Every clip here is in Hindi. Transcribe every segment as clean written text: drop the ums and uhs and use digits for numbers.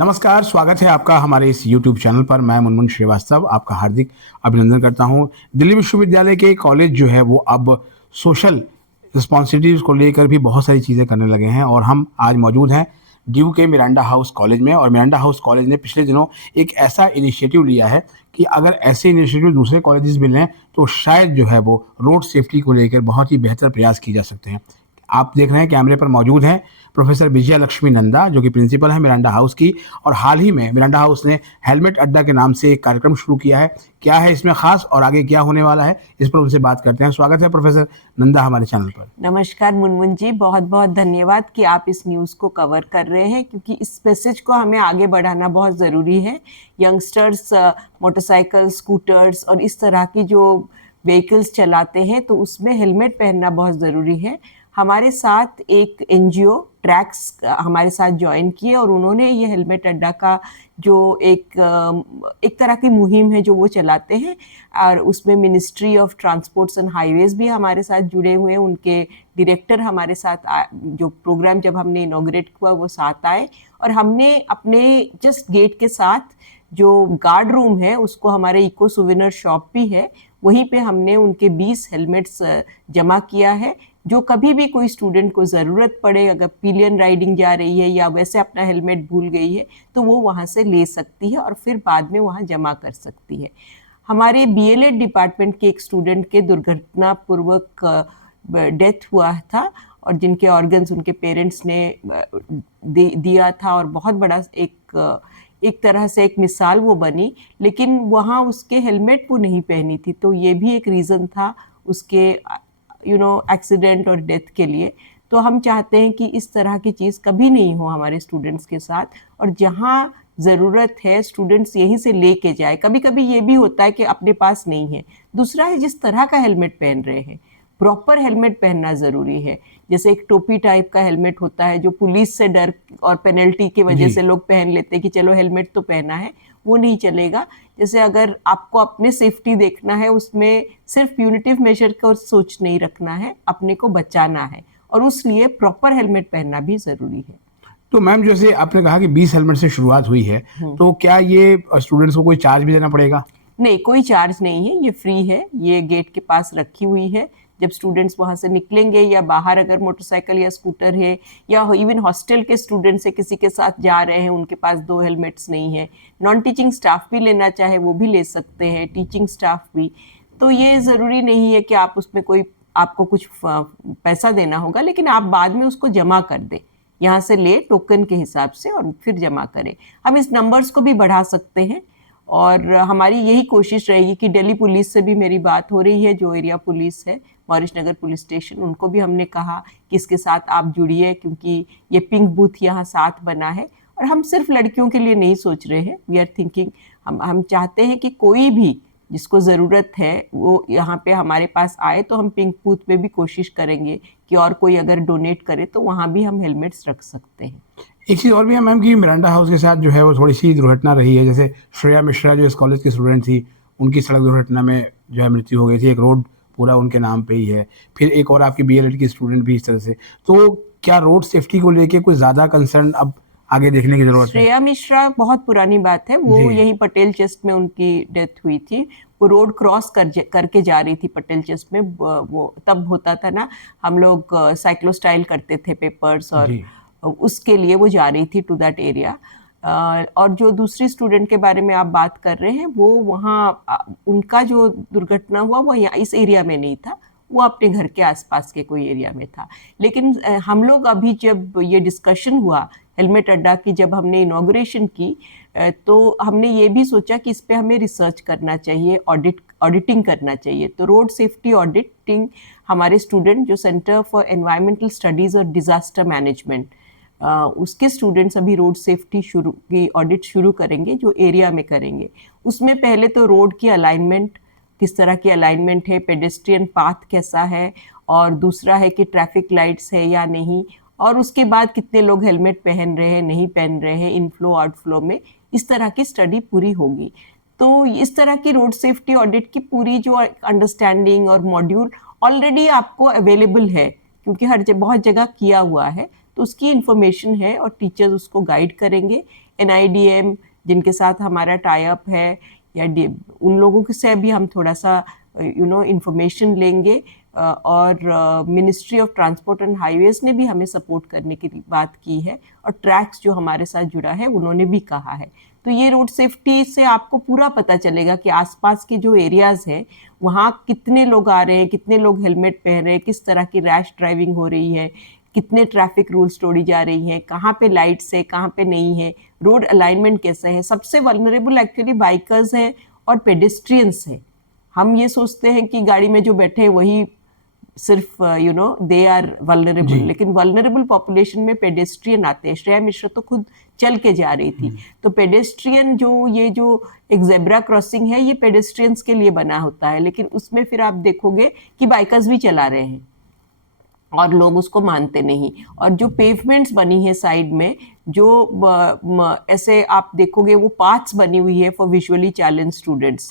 नमस्कार, स्वागत है आपका हमारे इस YouTube चैनल पर। मैं मुनमुन श्रीवास्तव आपका हार्दिक अभिनंदन करता हूं। दिल्ली विश्वविद्यालय के कॉलेज जो है वो अब सोशल रिस्पॉन्सिबिलिटीज़ को लेकर भी बहुत सारी चीज़ें करने लगे हैं और हम आज मौजूद हैं ड्यू के मिरांडा हाउस कॉलेज में। और मिरांडा हाउस कॉलेज ने पिछले दिनों एक ऐसा इनिशिएटिव लिया है कि अगर ऐसे इनिशिएटिव दूसरे कॉलेजेस भी लें तो शायद जो है वो रोड सेफ्टी को लेकर बहुत ही बेहतर प्रयास किए जा सकते हैं। आप देख रहे हैं कैमरे पर मौजूद हैं प्रोफेसर विजया लक्ष्मी नंदा, जो कि प्रिंसिपल है मिरांडा हाउस की। और हाल ही में मिरांडा हाउस ने हेलमेट अड्डा के नाम से एक कार्यक्रम शुरू किया है। क्या है इसमें खास और आगे क्या होने वाला है, इस पर उनसे बात करते हैं। स्वागत है प्रोफेसर नंदा हमारे चैनल पर। नमस्कार मुनमुन जी, बहुत बहुत धन्यवाद कि आप इस न्यूज़ को कवर कर रहे हैं, क्योंकि इस मैसेज को हमें आगे बढ़ाना बहुत ज़रूरी है। यंगस्टर्स मोटरसाइकिल, स्कूटर्स और इस तरह की जो व्हीकल्स चलाते हैं तो उसमें हेलमेट पहनना बहुत ज़रूरी है। हमारे साथ एक एनजीओ ट्रैक्स हमारे साथ ज्वाइन किए और उन्होंने ये हेलमेट अड्डा का जो एक तरह की मुहिम है जो वो चलाते हैं, और उसमें ministry of transports and highways भी हमारे साथ जुड़े हुए हैं। उनके डायरेक्टर हमारे साथ जो प्रोग्राम जब हमने इनॉग्रेट हुआ वो साथ आए, और हमने अपने जस्ट गेट के साथ जो गार्ड रूम है उसको हमारे इको सुविनर शॉप भी है, वहीं पे हमने उनके 20 हेलमेट्स जमा किया है। जो कभी भी कोई स्टूडेंट को ज़रूरत पड़े, अगर पिलियन राइडिंग जा रही है या वैसे अपना हेलमेट भूल गई है तो वो वहाँ से ले सकती है और फिर बाद में वहाँ जमा कर सकती है। हमारे बीएलएड डिपार्टमेंट के एक स्टूडेंट के दुर्घटनापूर्वक डेथ हुआ था और जिनके ऑर्गन्स उनके पेरेंट्स ने दिया था, और बहुत बड़ा एक तरह से एक मिसाल वो बनी, लेकिन वहाँ उसके हेलमेट वो नहीं पहनी थी, तो ये भी एक रीज़न था उसके एक्सीडेंट और डेथ के लिए। तो हम चाहते हैं कि इस तरह की चीज़ कभी नहीं हो हमारे स्टूडेंट्स के साथ, और जहाँ ज़रूरत है स्टूडेंट्स यहीं से लेके जाए। कभी कभी ये भी होता है कि अपने पास नहीं है। दूसरा है, जिस तरह का हेलमेट पहन रहे हैं, प्रॉपर हेलमेट पहनना ज़रूरी है। जैसे एक टोपी टाइप का हेलमेट होता है जो पुलिस से डर और पेनल्टी की वजह से लोग पहन लेते हैं कि चलो हेलमेट तो पहना है, वो नहीं चलेगा। जैसे अगर आपको अपने सेफ्टी देखना है, उसमें सिर्फ प्यूनिटिव मेजर का सोच नहीं रखना है, अपने को बचाना है, और उसलिए प्रॉपर हेलमेट पहनना भी ज़रूरी है। तो मैम, जैसे आपने कहा कि 20 हेलमेट से शुरुआत हुई है, तो क्या ये स्टूडेंट्स को कोई चार्ज भी देना पड़ेगा? नहीं, कोई चार्ज नहीं है, ये फ्री है। ये गेट के पास रखी हुई है। जब स्टूडेंट्स वहाँ से निकलेंगे या बाहर अगर मोटरसाइकिल या स्कूटर है, या इवन हॉस्टल के स्टूडेंट्स है, किसी के साथ जा रहे हैं, उनके पास 2 हेलमेट्स नहीं है, नॉन टीचिंग स्टाफ भी लेना चाहे वो भी ले सकते हैं, टीचिंग स्टाफ भी। तो ये ज़रूरी नहीं है कि आप उसमें कोई आपको कुछ पैसा देना होगा, लेकिन आप बाद में उसको जमा कर दें, यहाँ से ले टोकन के हिसाब से और फिर जमा करें। हम इस नंबर्स को भी बढ़ा सकते हैं, और हमारी यही कोशिश रहेगी कि दिल्ली पुलिस से भी मेरी बात हो रही है, जो एरिया पुलिस है मॉरिस नगर पुलिस स्टेशन, उनको भी हमने कहा कि इसके साथ आप जुड़िए, क्योंकि ये पिंक बूथ यहाँ साथ बना है। और हम सिर्फ लड़कियों के लिए नहीं सोच रहे हैं, वी आर थिंकिंग, हम चाहते हैं कि कोई भी जिसको ज़रूरत है वो यहाँ पे हमारे पास आए, तो हम पिंक बूथ पे भी कोशिश करेंगे कि और कोई अगर डोनेट करे तो वहाँ भी हम हेलमेट्स रख सकते हैं। एक चीज़ और भी है मैम कि मिरांडा हाउस के साथ जो है वो थोड़ी सी दुर्घटना रही है। जैसे श्रेया मिश्रा जो इस कॉलेज की स्टूडेंट थी, उनकी सड़क दुर्घटना में जो है मृत्यु हो गई थी। एक रोड पूरा उनके नाम पे ही है। फिर एक और आपकी बीएलएड की स्टूडेंट भी इस तरह से। तो क्या रोड सेफ्टी को लेके कुछ ज़्यादा कंसर्न अब आगे देखने की जरूरत है? श्रेया मिश्रा बहुत पुरानी बात है, वो यही पटेल चेस्ट में उनकी डेथ हुई थी। वो रोड क्रॉस करके जा रही थी पटेल चेस्ट में। वो तब होता था ना, हम लोग साइक्लो स्टाइल करते थे पेपर्स, और उसके लिए वो जा रही थी टू दैट एरिया। और जो दूसरी स्टूडेंट के बारे में आप बात कर रहे हैं, वो वहाँ उनका जो दुर्घटना हुआ वो यहाँ इस एरिया में नहीं था, वो अपने घर के आसपास के कोई एरिया में था। लेकिन हम लोग अभी जब ये डिस्कशन हुआ हेलमेट अड्डा की, जब हमने इनॉग्रेशन की, तो हमने ये भी सोचा कि इस पे हमें रिसर्च करना चाहिए, ऑडिटिंग करना चाहिए। तो रोड सेफ्टी ऑडिटिंग हमारे स्टूडेंट जो सेंटर फॉर एनवायरमेंटल स्टडीज़ और डिज़ास्टर मैनेजमेंट, उसके स्टूडेंट्स अभी रोड सेफ्टी की ऑडिट शुरू करेंगे, जो एरिया में करेंगे। उसमें पहले तो रोड की अलाइनमेंट, किस तरह की अलाइनमेंट है, पेडेस्ट्रियन पाथ कैसा है, और दूसरा है कि ट्रैफिक लाइट्स है या नहीं, और उसके बाद कितने लोग हेलमेट पहन रहे हैं, नहीं पहन रहे हैं, इनफ्लो आउटफ्लो में, इस तरह की स्टडी पूरी होगी। तो इस तरह की रोड सेफ्टी ऑडिट की पूरी जो अंडरस्टैंडिंग और मॉड्यूल ऑलरेडी आपको अवेलेबल है, क्योंकि बहुत जगह किया हुआ है, तो उसकी इन्फॉर्मेशन है और टीचर्स उसको गाइड करेंगे। NIDM जिनके साथ हमारा टाई अप है, या उन लोगों से भी हम थोड़ा सा इंफॉर्मेशन लेंगे। और ministry of transport and highways ने भी हमें सपोर्ट करने की बात की है, और ट्रैक्स जो हमारे साथ जुड़ा है उन्होंने भी कहा है। तो ये रोड सेफ्टी से आपको पूरा पता चलेगा कि आसपास के जो एरियाज हैं वहाँ कितने लोग आ रहे हैं, कितने लोग हेलमेट पहन रहे हैं, किस तरह की रैश ड्राइविंग हो रही है, कितने ट्रैफिक रूल्स तोड़ी जा रही हैं, कहाँ पे लाइट्स है, कहाँ पे नहीं है, रोड अलाइनमेंट कैसा है। सबसे वल्नरेबल एक्चुअली बाइकर्स हैं और पेडेस्ट्रियंस हैं। हम ये सोचते हैं कि गाड़ी में जो बैठे हैं वही सिर्फ दे आर वल्नरेबल, लेकिन वल्नरेबल पॉपुलेशन में पेडेस्ट्रियन आते हैं। श्रेया मिश्रा तो खुद चल के जा रही थी, तो पेडेस्ट्रियन जो एक जेब्रा क्रॉसिंग है ये पेडेस्ट्रियंस के लिए बना होता है, लेकिन उसमें फिर आप देखोगे कि बाइकर्स भी चला रहे हैं और लोग उसको मानते नहीं। और जो पेवमेंट्स बनी है साइड में, जो ऐसे आप देखोगे वो पाथ्स बनी हुई है फॉर विजुअली चैलेंज स्टूडेंट्स,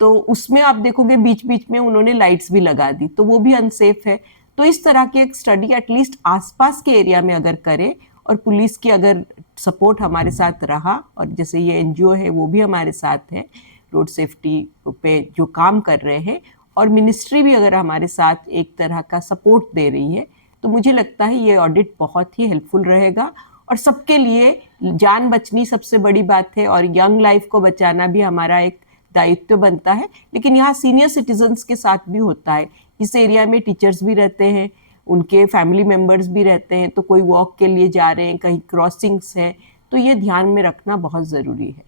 तो उसमें आप देखोगे बीच बीच में उन्होंने लाइट्स भी लगा दी, तो वो भी अनसेफ है। तो इस तरह की एक स्टडी एटलीस्ट आसपास के एरिया में अगर करें, और पुलिस की अगर सपोर्ट हमारे साथ रहा, और जैसे ये NGO है वो भी हमारे साथ है रोड सेफ्टी पे जो काम कर रहे हैं, और मिनिस्ट्री भी अगर हमारे साथ एक तरह का सपोर्ट दे रही है, तो मुझे लगता है ये ऑडिट बहुत ही हेल्पफुल रहेगा। और सबके लिए जान बचनी सबसे बड़ी बात है, और यंग लाइफ को बचाना भी हमारा एक दायित्व बनता है। लेकिन यहाँ सीनियर सिटीजन्स के साथ भी होता है। इस एरिया में टीचर्स भी रहते हैं, उनके फैमिली मेम्बर्स भी रहते हैं, तो कोई वॉक के लिए जा रहे हैं, कहीं क्रॉसिंग्स है, तो ये ध्यान में रखना बहुत ज़रूरी है।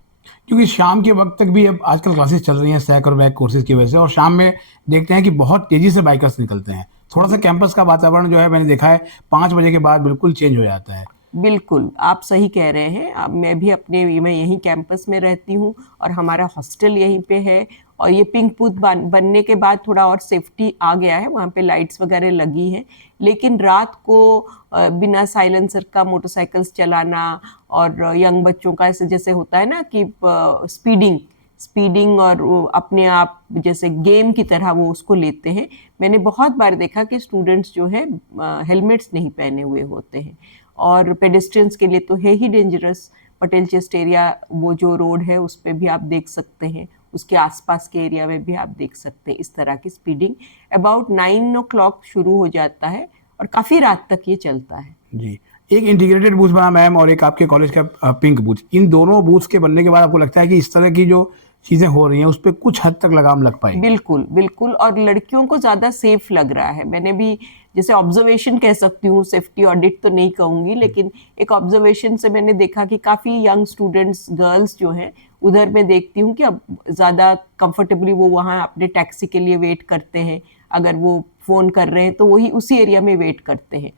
क्योंकि शाम के वक्त तक भी अब आजकल क्लासेस चल रही हैं सैक और बैक कोर्सेज की वजह से, और शाम में देखते हैं कि बहुत तेज़ी से बाइकर्स निकलते हैं। थोड़ा सा कैंपस का वातावरण जो है मैंने देखा है 5 बजे के बाद बिल्कुल चेंज हो जाता है। बिल्कुल, आप सही कह रहे हैं। अब मैं भी मैं यहीं कैंपस में रहती हूँ, और हमारा हॉस्टल यहीं पे है, और ये पिंक बूथ बनने के बाद थोड़ा और सेफ्टी आ गया है, वहाँ पे लाइट्स वगैरह लगी हैं। लेकिन रात को बिना साइलेंसर का मोटरसाइकिल्स चलाना, और यंग बच्चों का ऐसे जैसे होता है ना कि स्पीडिंग और अपने आप जैसे गेम की तरह वो उसको लेते हैं। मैंने बहुत बार देखा कि स्टूडेंट्स जो है हेलमेट्स नहीं पहने हुए होते हैं, और पेडेस्ट्रियंस के लिए तो है ही डेंजरस। पटेल चेस्ट एरिया वो जो रोड है उस पर भी आप देख सकते हैं, उसके आसपास के एरिया में भी आप देख सकते हैं इस तरह की स्पीडिंग। अबाउट 9 o'clock शुरू हो जाता है और काफ़ी रात तक ये चलता है। जी, एक इंटीग्रेटेड बूथ बना मैम, और एक आपके कॉलेज का पिंक बूथ। इन दोनों बूथ्स के बनने के बाद आपको लगता है कि इस तरह की जो चीज़ें हो रही हैं उस पर कुछ हद तक लगाम लग पाएगी? बिल्कुल बिल्कुल, और लड़कियों को ज़्यादा सेफ लग रहा है। मैंने भी जैसे ऑब्जर्वेशन कह सकती हूँ, सेफ्टी ऑडिट तो नहीं कहूँगी, लेकिन एक ऑब्जर्वेशन से मैंने देखा कि काफ़ी यंग स्टूडेंट्स गर्ल्स जो हैं उधर मैं देखती हूँ कि अब ज़्यादा कंफर्टेबली वो वहाँ अपने टैक्सी के लिए वेट करते हैं। अगर वो फ़ोन कर रहे हैं तो वही उसी एरिया में वेट करते हैं,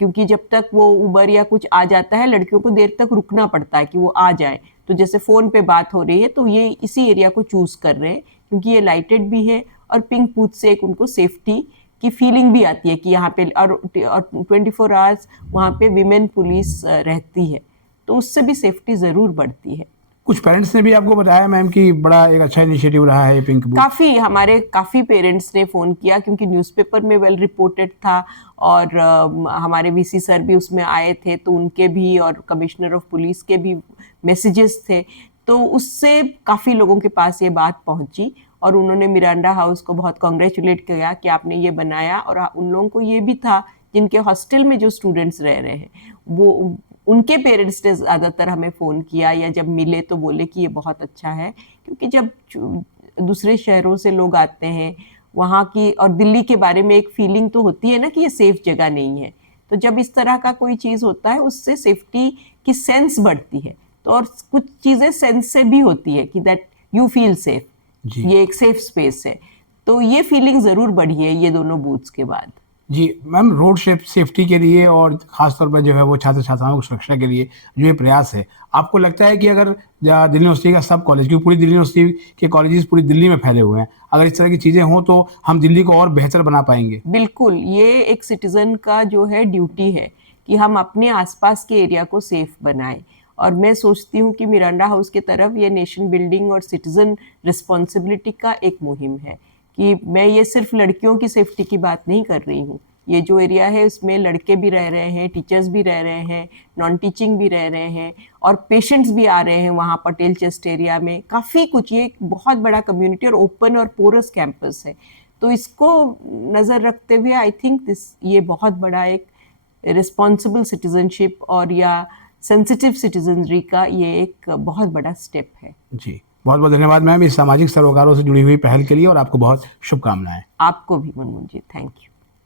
क्योंकि जब तक वो उबर या कुछ आ जाता है लड़कियों को देर तक रुकना पड़ता है कि वो आ जाए। तो जैसे फ़ोन पे बात हो रही है तो ये इसी एरिया को चूज़ कर रहे हैं, क्योंकि ये लाइटेड भी है, और पिंक बूथ से एक उनको सेफ्टी की फीलिंग भी आती है कि यहाँ पे और 24 आवर्स वहाँ पे विमेन पुलिस रहती है, तो उससे भी सेफ्टी ज़रूर बढ़ती है। कुछ पेरेंट्स ने भी आपको बताया मैम कि बड़ा एक अच्छा इनिशिएटिव रहा है ये पिंक बूथ? काफ़ी पेरेंट्स ने फ़ोन किया, क्योंकि न्यूज़पेपर में वेल रिपोर्टेड था, और हमारे VC सर भी उसमें आए थे, तो उनके भी और कमिश्नर ऑफ पुलिस के भी मैसेजेस थे, तो उससे काफ़ी लोगों के पास ये बात पहुंची, और उन्होंने मिरांडा हाउस को बहुत कॉन्ग्रेचुलेट किया कि आपने ये बनाया। और उन लोगों को ये भी था जिनके हॉस्टल में जो स्टूडेंट्स रह रहे हैं, वो उनके पेरेंट्स ने ज़्यादातर हमें फ़ोन किया, या जब मिले तो बोले कि ये बहुत अच्छा है, क्योंकि जब दूसरे शहरों से लोग आते हैं वहाँ की, और दिल्ली के बारे में एक फीलिंग तो होती है ना कि ये सेफ जगह नहीं है, तो जब इस तरह का कोई चीज़ होता है उससे सेफ्टी की सेंस बढ़ती है। तो और कुछ चीज़ें सेंस से भी होती है कि दैट यू फील सेफ, ये एक सेफ स्पेस है, तो ये फीलिंग ज़रूर बढ़ी है ये दोनों बूथ्स के बाद। जी मैम, रोड सेफ्टी के लिए और ख़ासतौर पर जो है वो छात्र छात्राओं की सुरक्षा के लिए जो ये प्रयास है, आपको लगता है कि अगर दिल्ली यूनिवर्सिटी का सब कॉलेज, क्योंकि पूरी दिल्ली यूनिवर्सिटी के कॉलेजेस पूरी दिल्ली में फैले हुए हैं, अगर इस तरह की चीज़ें हों तो हम दिल्ली को और बेहतर बना पाएंगे? बिल्कुल, ये एक सिटीज़न का जो है ड्यूटी है कि हम अपने आसपास के एरिया को सेफ बनाएं। और मैं सोचती हूँ कि मिरांडा हाउस की तरफ ये नेशन बिल्डिंग और सिटीज़न रिस्पॉन्सिबिलिटी का एक मुहिम है, कि मैं ये सिर्फ लड़कियों की सेफ्टी की बात नहीं कर रही हूँ, ये जो एरिया है उसमें लड़के भी रह रहे हैं, टीचर्स भी रह रहे हैं, नॉन टीचिंग भी रह रहे हैं और पेशेंट्स भी आ रहे हैं वहाँ पटेल चेस्ट एरिया में। काफ़ी कुछ, ये एक बहुत बड़ा कम्युनिटी और ओपन और पोरस कैंपस है। तो इसको नज़र रखते हुए आई थिंक ये बहुत बड़ा एक रिस्पॉन्सिबल सिटीजनशिप और या सेंसिटिव सिटीजनरी का ये एक बहुत बड़ा स्टेप है। जी, बहुत बहुत धन्यवाद मैम इस सामाजिक सरोकारों से जुड़ी हुई पहल के लिए और आपको बहुत शुभकामनाएं। आपको भी मुनमुन जी, थैंक यू।